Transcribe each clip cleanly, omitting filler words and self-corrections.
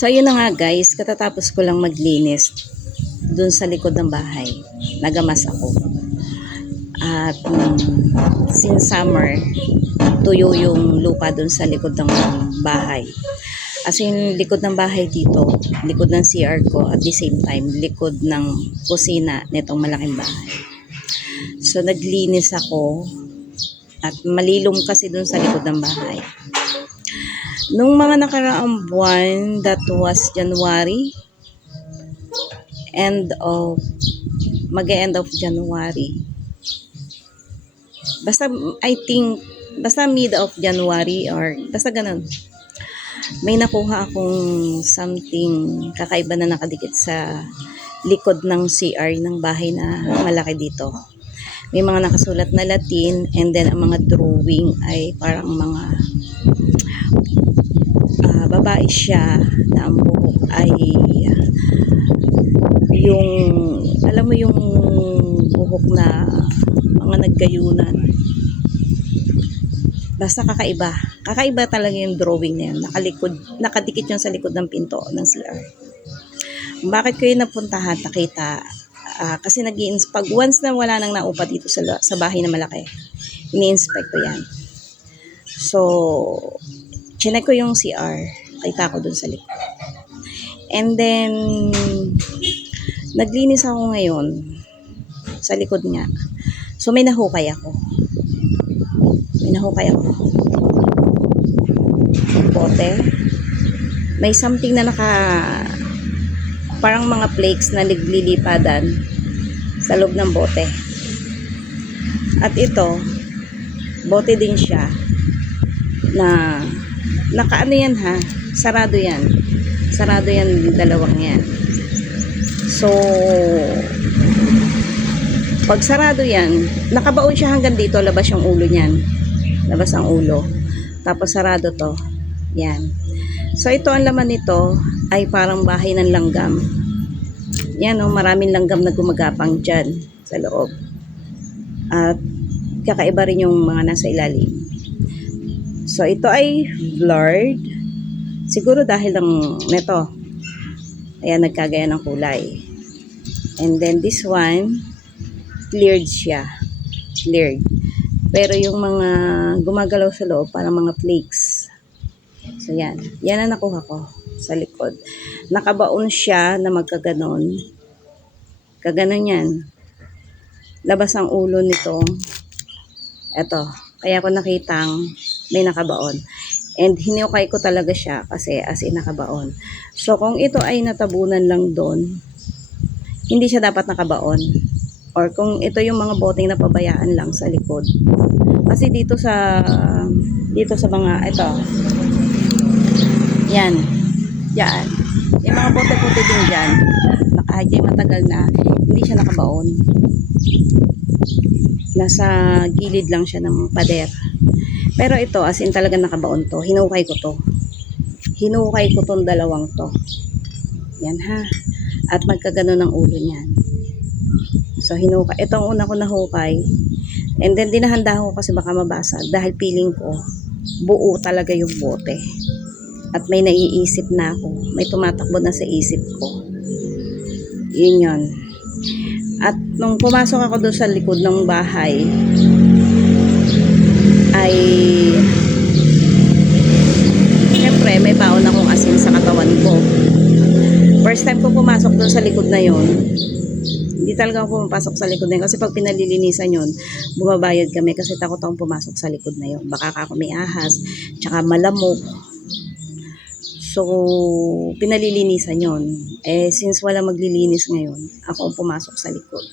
So, ayun na nga guys, katatapos ko lang maglinis dun sa likod ng bahay. Nagamas ako. At since summer, tuyo yung lupa dun sa likod ng bahay. As in, likod ng bahay dito, likod ng CR ko, at the same time, likod ng kusina nitong malaking bahay. So, naglinis ako at malilom kasi dun sa likod ng bahay. Nung mga nakaraang buwan, that was January, mag-end of January. Basta, I think, basta mid of January or basta ganun. May nakuha akong something kakaiba na nakadikit sa likod ng CR ng bahay na malaki dito. May mga nakasulat na Latin, and then ang mga drawing ay parang mga babae siya na ang buhok ay yung, alam mo yung buhok na mga naggayunan. Basta kakaiba. Kakaiba talaga yung drawing na yun. Nakadikit yun sa likod ng pinto ng CR. Bakit ko yun napuntahan, nakita? Kasi pag once na wala nang naupa dito sa bahay na malaki, ini-inspect ko yan. So, chinek ko yung CR. Kita ko dun sa likod. And then, naglinis ako ngayon sa likod niya. So, may nahukay ako. Bote. May something na parang mga flakes na naglilipadan sa loob ng bote. At ito, bote din siya na nakaano yan ha, sarado yan dalawang yan. So pag sarado yan, nakabaon siya hanggang dito, labas yung ulo niyan, labas ang ulo, tapos sarado to yan. So ito, ang laman nito ay parang bahay ng langgam yan, maraming langgam na gumagapang dyan sa loob, at kakaiba rin yung mga nasa ilalim. So, ito ay blurred. Siguro dahil ng neto. Ayan, nagkagaya ng kulay. And then, this one, cleared siya. Cleared. Pero yung mga gumagalaw sa loob, parang mga flakes. So, yan. Yan ang nakuha ko sa likod. Nakabaon siya na magkaganon. Kaganon yan. Labas ang ulo nito. Eto. Kaya ko nakitang may nakabaon. And hinukay ko talaga siya kasi as in nakabaon. So kung ito ay natabunan lang doon, hindi siya dapat nakabaon. Or kung ito yung mga boteng na pabayaan lang sa likod. Kasi dito sa mga ito. Yan. Yan. Yung mga bote-bote din dyan. Kahit yung matagal na, hindi siya nakabaon. Nasa gilid lang siya ng pader. Pero ito, as in talaga nakabaon to. Hinukay ko to. Hinukay ko tong dalawang to. Yan ha. At magkagano ng ulo niyan. So hinukay. Ito ang una ko nahukay. And then dinahanda ko kasi baka mabasag. Dahil feeling ko, buo talaga yung bote. At may naiisip na ako. May tumatakbo na sa isip ko. Yun yun. At nung pumasok ako doon sa likod ng bahay, ay syempre may baon akong asin sa katawan ko. First time ko pumasok doon sa likod na yon. Hindi talaga ako pumapasok sa likod na yun kasi pag pinalilinisan yon, bumabayad kami kasi takot akong pumasok sa likod na yon. Baka ako may ahas, tsaka malamok. So pinalilinisan yon. Since wala maglilinis ngayon, ako ang pumasok sa likod.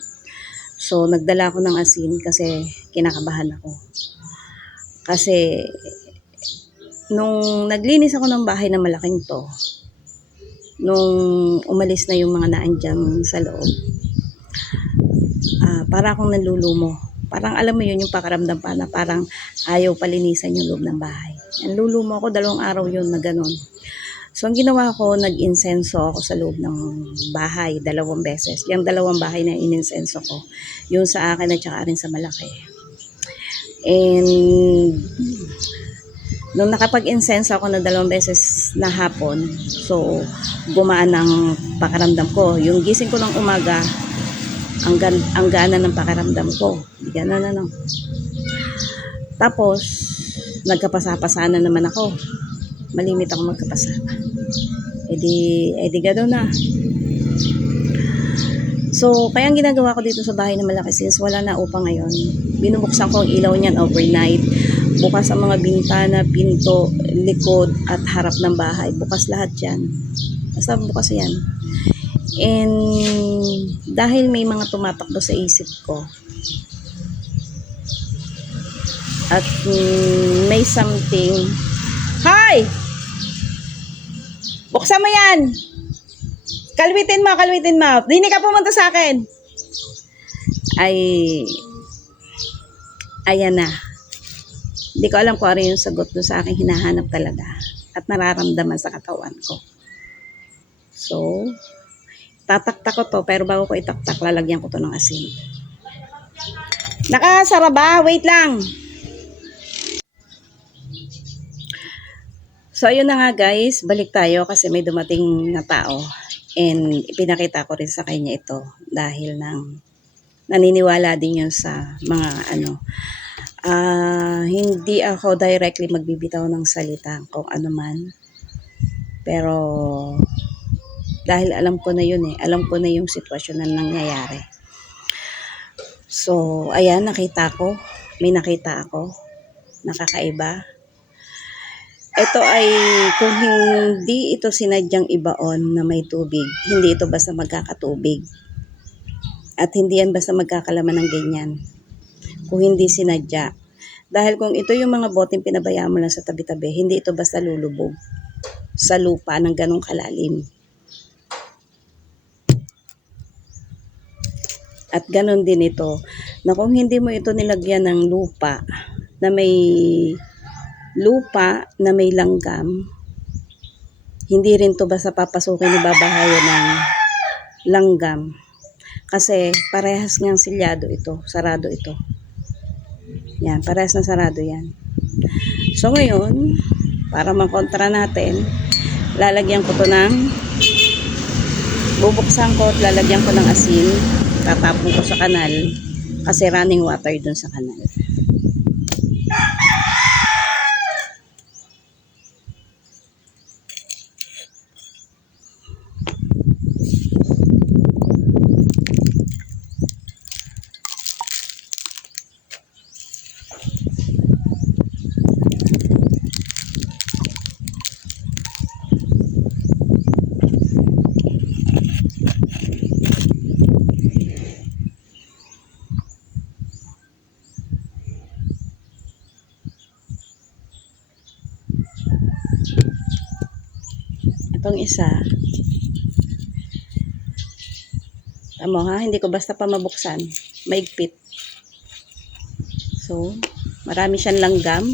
So nagdala ako ng asin kasi kinakabahan ako. Kasi, nung naglinis ako ng bahay na malaking to, nung umalis na yung mga naandyan sa loob, para akong nanlulumo. Parang alam mo yun, yung pakaramdam pa na parang ayaw palinisan yung loob ng bahay. Nanlulumo ako, 2 araw yun na ganun. So, ang ginawa ko, nag-insenso ako sa loob ng bahay, 2 beses. Yung 2 bahay na ininsenso ko, yung sa akin at saka rin sa malaki. And Nung nakapag-incense ako na 2 beses na hapon, so gumaan ang pakiramdam ko. Yung gising ko ng umaga, ang gana ng pakiramdam ko. Gano'n ano. Tapos, nagkapasa-pasa na naman ako. Malimit ako magkapasa. Edi gano'n na. So, kaya ang ginagawa ko dito sa bahay na malaki, since wala na upa ngayon, binubuksan ko ang ilaw niyan overnight. Bukas ang mga bintana, pinto, likod, at harap ng bahay. Bukas lahat yan. Basta bukas yan. And dahil may mga tumatakbo sa isip ko, at may something, Hoy! Buksan mo yan! Kalwitin mo. Hindi ka pumunta sa akin. Ayan na. Hindi ko alam kung ano yung sagot doon sa aking hinahanap talaga. At nararamdaman sa katawan ko. So, tataktak ko to. Pero bago ko itaktak, lalagyan ko to ng asin. Nakasara ba? Wait lang. So, ayun na nga guys. Balik tayo kasi may dumating na tao. And ipinakita ko rin sa kanya ito dahil naniniwala din yun sa mga hindi ako directly magbibitaw ng salita kung ano man. Pero dahil alam ko na yun alam ko na yung sitwasyon na nangyayari. So, ayan, may nakita ako, nakakaiba. Ito ay, kung hindi ito sinadyang ibaon na may tubig, hindi ito basta magkakatubig. At hindi yan basta magkakalaman ng ganyan. Kung hindi sinadya. Dahil kung ito yung mga boteng pinabayaan mo lang sa tabi-tabi, hindi ito basta lulubog sa lupa ng ganong kalalim. At ganon din ito, na kung hindi mo ito nilagyan ng lupa na may langgam, hindi rin to basta papasukin ni babahayan ng langgam. Kasi parehas ngang silyado ito, sarado ito. Yan, parehas na sarado yan. So ngayon, para makontra natin, bubuksan ko at lalagyan ko ng asin, tatapon ko sa kanal, kasi running water dun sa kanal. Itong isa, tamo ha, hindi ko basta pa mabuksan, maigpit. So, marami siyang langgam.